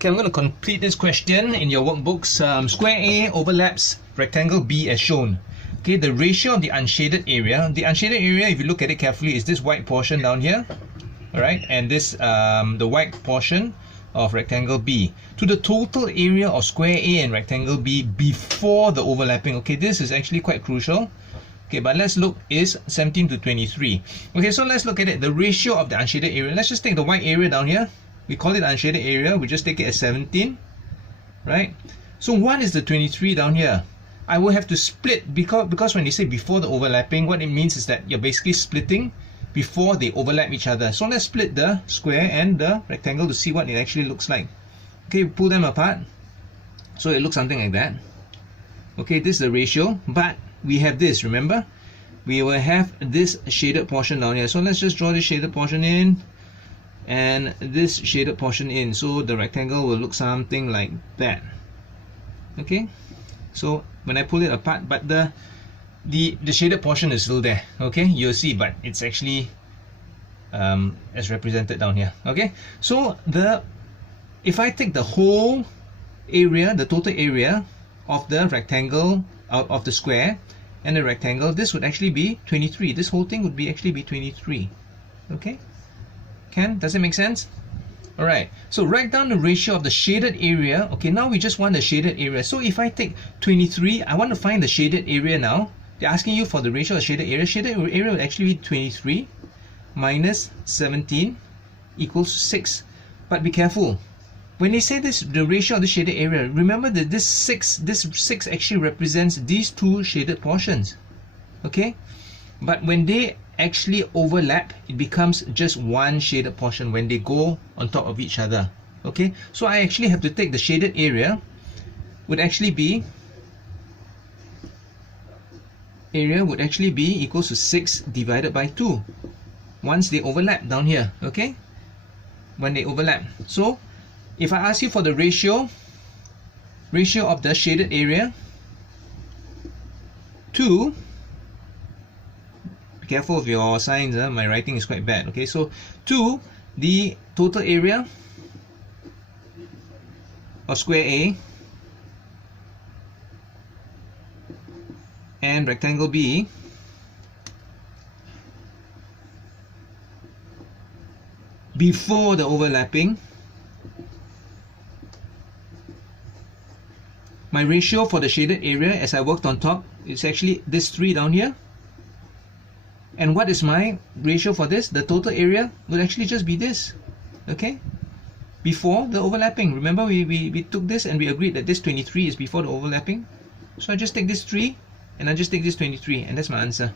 Okay, I'm going to complete this question in your workbooks. Square A overlaps rectangle B as shown. Okay, the ratio of the unshaded area. The unshaded area, if you look at it carefully, is this white portion down here. Alright, and this, the white portion of rectangle B to the total area of square A and rectangle B before the overlapping. Okay, this is actually quite crucial. Okay, but let's look, is 17 to 23. Okay, so let's look at it. The ratio of the unshaded area. Let's just take the white area down here. We call it unshaded area. We just take it as 17, right? So 1 is the 23 down here. I will have to split because when you say before the overlapping, what it means is that you're basically splitting before they overlap each other. So let's split the square and the rectangle to see what it actually looks like. Okay, pull them apart. So it looks something like that. Okay, this is the ratio, but we have this, remember? We will have this shaded portion down here. So let's just draw this shaded portion in and this shaded portion in. So the rectangle will look something like that. Okay, so when I pull it apart, but the shaded portion is still there. Okay, you'll see, but it's actually as represented down here. Okay, so if I take the whole area, the total area of the rectangle, of the square and the rectangle, this would actually be 23. This whole thing would actually be 23. Okay, does it make sense? Alright, so write down the ratio of the shaded area. Okay, now we just want the shaded area. So if I take 23, I want to find the shaded area now. They're asking you for the ratio of shaded area. Shaded area would actually be 23 minus 17 equals 6. But be careful. When they say this, the ratio of the shaded area, remember that this 6 actually represents these two shaded portions. Okay? But when they actually overlap, it becomes just one shaded portion when they go on top of each other. Okay? So I actually have to take the shaded area would actually be equals to 6 divided by 2 once they overlap down here. Okay, when they overlap. So if I ask you for the ratio of the shaded area to, be careful of your signs, my writing is quite bad. Okay, so to the total area of square A and rectangle B before the overlapping, my ratio for the shaded area as I worked on top is actually this 3 down here. And what is my ratio for this? The total area would actually just be this. Okay, before the overlapping. Remember we took this and we agreed that this 23 is before the overlapping. So I just take this 3 and I just take this 23, and that's my answer.